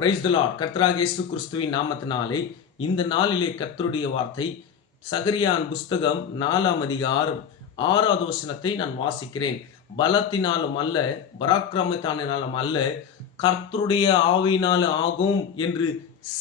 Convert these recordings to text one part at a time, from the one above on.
Price தலாட் Lord கர்த்தராக இயேசு கிறிஸ்துவின் நாமத்தினாலே இந்த நாளிலே கர்த்தருடைய வார்த்தை சகரியான் புஸ்தகம் நாலாம் அதிகாரம் ஆறாவது வசனத்தை நான் வாசிக்கிறேன். பலத்தினாலும் அல்ல பராக்கிரமத்தானாலும் அல்ல கர்த்தருடைய ஆவியினாலும் ஆகும் என்று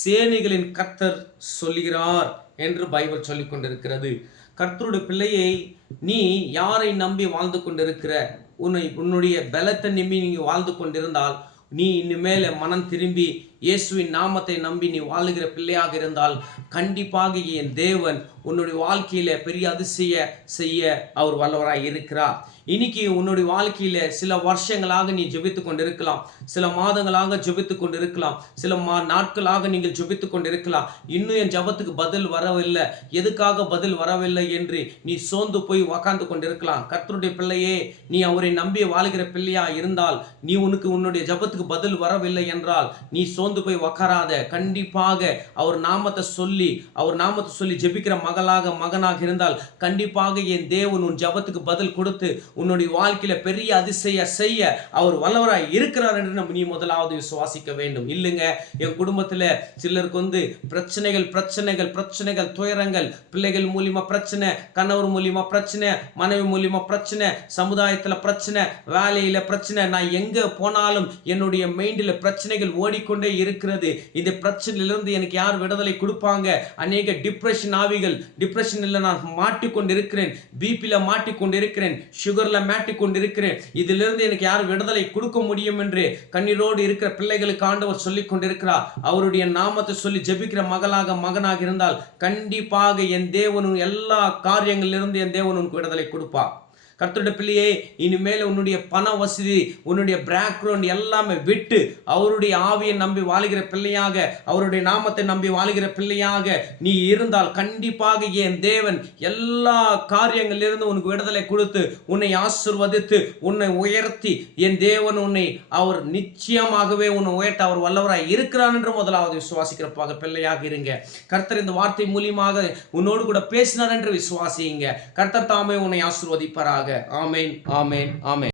சேனைகளின் கர்த்தர் சொல்லுகிறார் என்று பைபிள் சொல்லிக் கொண்டிருக்கிறது. கர்த்தருடைய பிள்ளையை நீ யாரை நம்பி வாழ்ந்து கொண்டிருக்கிற? உன்னை உன்னுடைய பலத்தை நம்பி நீங்கள் வாழ்ந்து கொண்டிருந்தால் நீ இனிமேல் மனம் திரும்பி இயேசுவின் நாமத்தை நம்பி நீ வாழுகிற பிள்ளையாக இருந்தால் கண்டிப்பாக என் தேவன் உன்னுடைய வாழ்க்கையில பெரிய அதிசய செய்ய அவர் வல்லவராய் இருக்கிறார். இன்னைக்கு உன்னுடைய வாழ்க்கையில சில வருஷங்களாக நீ ஜெபித்து கொண்டிருக்கலாம். சில மாதங்களாக ஜெபித்து கொண்டிருக்கலாம். சில மா நாட்களாக நீங்கள் ஜெபித்து கொண்டிருக்கலாம். இன்னும் என் ஜெபத்துக்கு பதில் வரவில்லை. எதுக்காக பதில் வரவில்லை என்று நீ சோர்ந்து போய் உக்காந்து கொண்டிருக்கலாம். கர்த்தருடைய பிள்ளையே நீ அவரை நம்பி வாழ்கிற பிள்ளையா இருந்தால் நீ உனக்கு உன்னுடைய ஜெபத்துக்கு பதில் வரவில்லை என்றால் நீ சோர்ந்து போய் உக்காராத. கண்டிப்பாக அவர் நாமத்தை சொல்லி அவர் நாமத்தை சொல்லி ஜெபிக்கிற மகளாக மகனாக இருந்தால் கண்டிப்பாக என் தேவன் உன் ஜெபத்துக்கு பதில் கொடுத்து உன்னுடைய வாழ்க்கையில பெரிய அதிசய செய்ய அவர் வல்லவராய் இருக்கிறார் என்று நம்ம நீ முதலாவது விசுவாசிக்க வேண்டும். இல்லைங்க என் குடும்பத்துல சிலருக்கு வந்து பிரச்சனைகள் பிரச்சனைகள் பிரச்சனைகள் துயரங்கள் பிள்ளைகள் மூலியமா பிரச்சனை கணவர் மூலியமா பிரச்சனை மனைவி மூலியமா பிரச்சனை சமுதாயத்துல பிரச்சனை வேலையில பிரச்சனை நான் எங்க போனாலும் என்னுடைய மைண்டில் பிரச்சனைகள் ஓடிக்கொண்டே இருக்கிறது. இந்த பிரச்சனையிலிருந்து எனக்கு யார் விடுதலை கொடுப்பாங்க? அநேக டிப்ரெஷன் ஆவிகள். டிப்ரெஷனில் நான் மாட்டிக்கொண்டு இருக்கிறேன் பிபியில் மாட்டிக்கொண்டு இருக்கிறேன் சுகரில் மாட்டிக்கொண்டு இருக்கிறேன் இதிலிருந்து எனக்கு யார் விடுதலை கொடுக்க முடியும் என்று கண்ணீரோடு இருக்கிற பிள்ளைகளுக்கு ஆண்டவர் சொல்லிக் கொண்டிருக்கிறார். அவருடைய நாமத்தை சொல்லி ஜெபிக்கிற மகளாக மகனாக இருந்தால் கண்டிப்பாக என் தேவனும் எல்லா காரியங்களிலிருந்து என் தேவன் உனக்கு விடுதலை கொடுப்பான் கர்த்தருடைய பிள்ளையே இனிமேல் உன்னுடைய பண வசதி உன்னுடைய பேக்ரவுண்ட் எல்லாமே விட்டு அவருடைய ஆவியை நம்பி வாழுகிற பிள்ளையாக அவருடைய நாமத்தை நம்பி வாழுகிற பிள்ளையாக நீ இருந்தால் கண்டிப்பாக என் தேவன் எல்லா காரியங்களிலிருந்து உனக்கு விடுதலை கொடுத்து உன்னை ஆசிர்வதித்து உன்னை உயர்த்தி என் தேவன் உன்னை அவர் நிச்சயமாகவே உன்னை உயர்த்த அவர் வல்லவராக இருக்கிறான் என்று முதலாவது விசுவாசிக்கிறப்பாக பிள்ளையாக இருங்க. கர்த்தர் இந்த வார்த்தை மூலியமாக உன்னோடு கூட பேசினார் என்று விசுவாசியுங்க. கர்த்தர் தாமே உன்னை ஆசிர்வதிப்பாராக. ஆமேன் ஆமேன் ஆமேன்.